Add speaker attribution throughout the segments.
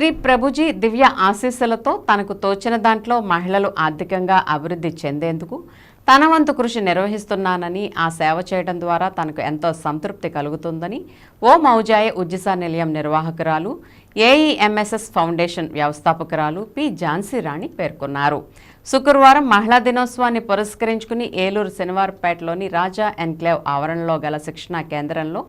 Speaker 1: శ్రీ ప్రభుజీ దివ్య ఆశీస్సులతో తనకు తోచిన దాంట్లో మహిళలు ఆర్థికంగా అభివృద్ధి చెందేందుకు తన వంతు కృషి నిర్వహిస్తున్నానని ఆ సేవ చేయడం ద్వారా తనకు ఎంతో సంతృప్తి కలుగుతుందని ఓ మౌజాయ ఉజ్జిసా నిలయం నిర్వాహకురాలు ఏఈఎంఎస్ఎస్ ఫౌండేషన్ వ్యవస్థాపకురాలు పి. ఝాన్సీ రాణి పేర్కొన్నారు. శుక్రవారం మహిళా దినోత్సవాన్ని పురస్కరించుకుని ఏలూరు శనివారపేటలోని రాజా ఎన్క్లేవ్ ఆవరణలో గల శిక్షణా కేంద్రంలో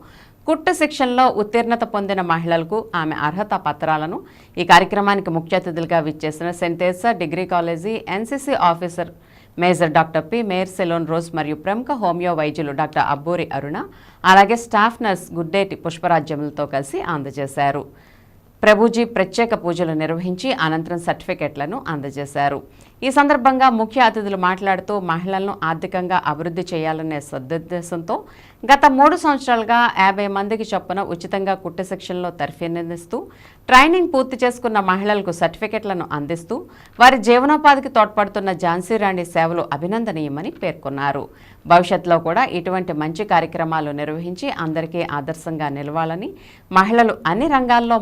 Speaker 1: కుట్టు శిక్షణలో ఉత్తీర్ణత పొందిన మహిళలకు ఆమె అర్హత పత్రాలను ఈ కార్యక్రమానికి ముఖ్య అతిథులుగా విచ్చేసిన saint degree college NCC officer major doctor P Meyer సెలోన్ రోజ్ మరియు ప్రముఖ హోమియో వైద్యులు డాక్టర్ అబ్బూరి అరుణ అలాగే స్టాఫ్ నర్స్ గుడ్డేటి పుష్పరాజ్యములతో కలిసి అందజేశారు. ప్రభుజీ ప్రత్యేక పూజలు నిర్వహించి అనంతరం సర్టిఫికెట్లను అందజేశారు. ఈ సందర్భంగా ముఖ్య అతిథులు మాట్లాడుతూ మహిళలను ఆర్థికంగా అభివృద్ధి చేయాలనే సదుద్దేశంతో గత మూడు సంవత్సరాలుగా యాభై మందికి చొప్పున ఉచితంగా కుట్టు శిక్షణలో తర్ఫీనిస్తూ ట్రైనింగ్ పూర్తి చేసుకున్న మహిళలకు సర్టిఫికెట్లను అందిస్తూ వారి జీవనోపాధికి తోడ్పడుతున్న ఝాన్సీ రాణి సేవలు అభినందనీయమని పేర్కొన్నారు. భవిష్యత్తులో కూడా ఇటువంటి మంచి కార్యక్రమాలు నిర్వహించి అందరికీ ఆదర్శంగా నిలవాలని మహిళలు అన్ని రంగాల్లో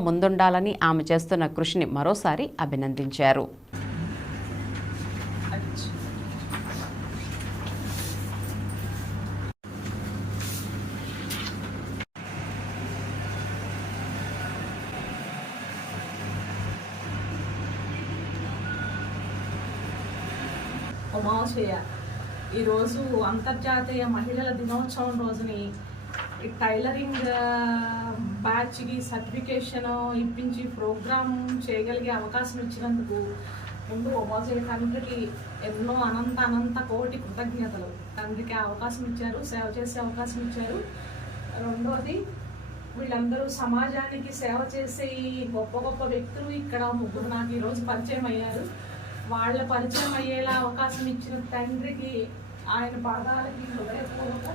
Speaker 1: ముందుండాలని ఆమె చేస్తున్న కృషిని మరోసారి అభినందించారు.
Speaker 2: ఈ ఈరోజు అంతర్జాతీయ మహిళల దినోత్సవం రోజుని ఈ టైలరింగ్ బ్యాచ్కి సర్టిఫికేషన్ ఇప్పించి ప్రోగ్రామ్ చేయగలిగే అవకాశం ఇచ్చినందుకు ముందు ఉమాశయ తండ్రికి ఎన్నో అనంత అనంత కోటి కృతజ్ఞతలు. తండ్రికి అవకాశం ఇచ్చారు సేవ చేసే అవకాశం ఇచ్చారు. రెండోది వీళ్ళందరూ సమాజానికి సేవ చేసే ఈ గొప్ప గొప్ప వ్యక్తులు ఇక్కడ ముగ్గురు నాకు ఈరోజు పరిచయం అయ్యారు. వాళ్ళ పరిచయం అయ్యేలా అవకాశం ఇచ్చిన తండ్రికి ఆయన పాదాలకి హృదయపూర్వక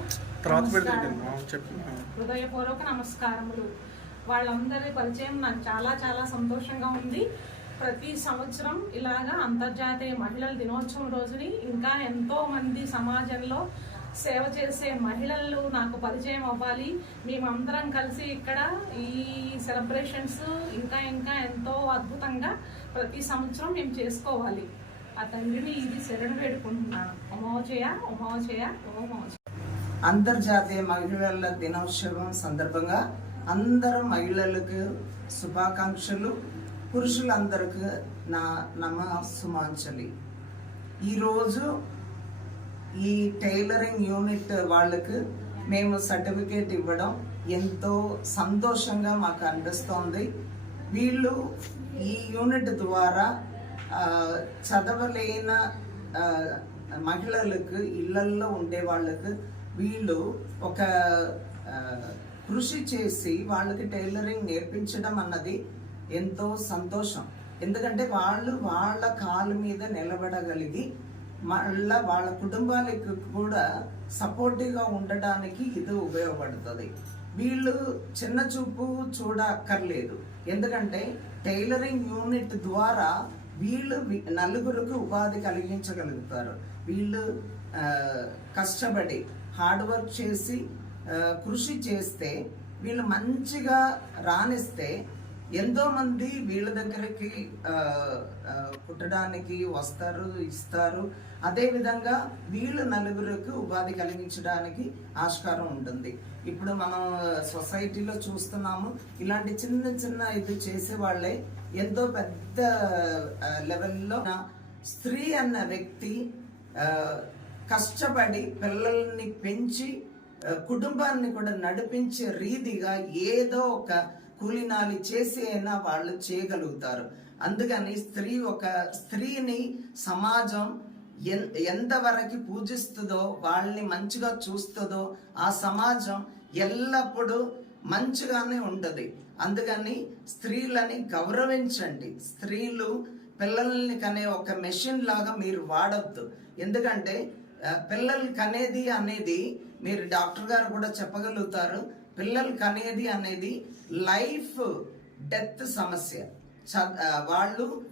Speaker 2: హృదయపూర్వక నమస్కారములు. వాళ్ళందరి పరిచయం నాకు చాలా చాలా సంతోషంగా ఉంది. ప్రతి సంవత్సరం ఇలాగా అంతర్జాతీయ మహిళల దినోత్సవం రోజుని ఇంకా ఎంతో మంది సమాజంలో సేవ చేసే మహిళలు నాకు పరిచయం అవ్వాలి. మేమందరం కలిసి ఇక్కడ ఈ సెలబ్రేషన్స్ ఇంకా ఇంకా ఎంతో అద్భుతంగా ప్రతి సంవత్సరం మేము చేసుకోవాలి. ఆ తండ్రిని ఇది శరణు వేడుకుంటున్నాను.
Speaker 3: అంతర్జాతీయ మహిళల దినోత్సవం సందర్భంగా అందరు మహిళలకు శుభాకాంక్షలు పురుషులందరికీ నా నమ ఈరోజు ఈ టైలరింగ్ యూనిట్ వాళ్ళకు మేము సర్టిఫికేట్ ఇవ్వడం ఎంతో సంతోషంగా మాకు అనిపిస్తోంది. వీళ్ళు ఈ యూనిట్ ద్వారా చదవలేన మహిళలకు ఇళ్ళల్లో ఉండే వాళ్ళకు వీళ్ళు ఒక కృషి చేసి వాళ్ళకి టైలరింగ్ నేర్పించడం అన్నది ఎంతో సంతోషం. ఎందుకంటే వాళ్ళు వాళ్ళ కాలు మీద నిలబడగలిగి మళ్ళా వాళ్ళ కుటుంబాలకు కూడా సపోర్టివ్గా ఉండడానికి ఇది ఉపయోగపడుతుంది. వీళ్ళు చిన్న చూపు చూడక్కర్లేదు. ఎందుకంటే టైలరింగ్ యూనిట్ ద్వారా వీళ్ళు నలుగురికి ఉపాధి కలిగించగలుగుతారు. వీళ్ళు ఆ, కష్టపడి హార్డ్ వర్క్ చేసి కృషి చేస్తే వీళ్ళు మంచిగా రాణిస్తే ఎంతో మంది వీళ్ళ దగ్గరికి కుట్టడానికి వస్తారు ఇస్తారు. అదేవిధంగా వీళ్ళు నలుగురికి ఉపాధి కలిగించడానికి ఆస్కారం ఉంటుంది. ఇప్పుడు మనం సొసైటీలో చూస్తున్నాము ఇలాంటి చిన్న చిన్న ఇది చేసే వాళ్ళే ఎంతో పెద్ద లెవెల్లో స్త్రీ అన్న వ్యక్తి కష్టపడి పిల్లల్ని పెంచి కుటుంబాన్ని కూడా నడిపించే రీతిగా ఏదో ఒక కూలినాలి చేసి అయినా వాళ్ళు చేయగలుగుతారు. అందుకని స్త్రీ ఒక స్త్రీని సమాజం ఎన్ ఎంతవరకు పూజిస్తుందో వాళ్ళని మంచిగా చూస్తుందో ఆ సమాజం ఎల్లప్పుడూ మంచిగానే ఉండదు అందుకని స్త్రీలని గౌరవించండి. స్త్రీలు పిల్లల్ని కనే ఒక మెషిన్ లాగా మీరు వాడద్దు. ఎందుకంటే పిల్లలు కనేది అనేది మీరు డాక్టర్ గారు కూడా చెప్పగలుగుతారు. పిల్లలు కనేది అనేది లైఫ్ డెత్ సమస్య. చ- వాళ్ళు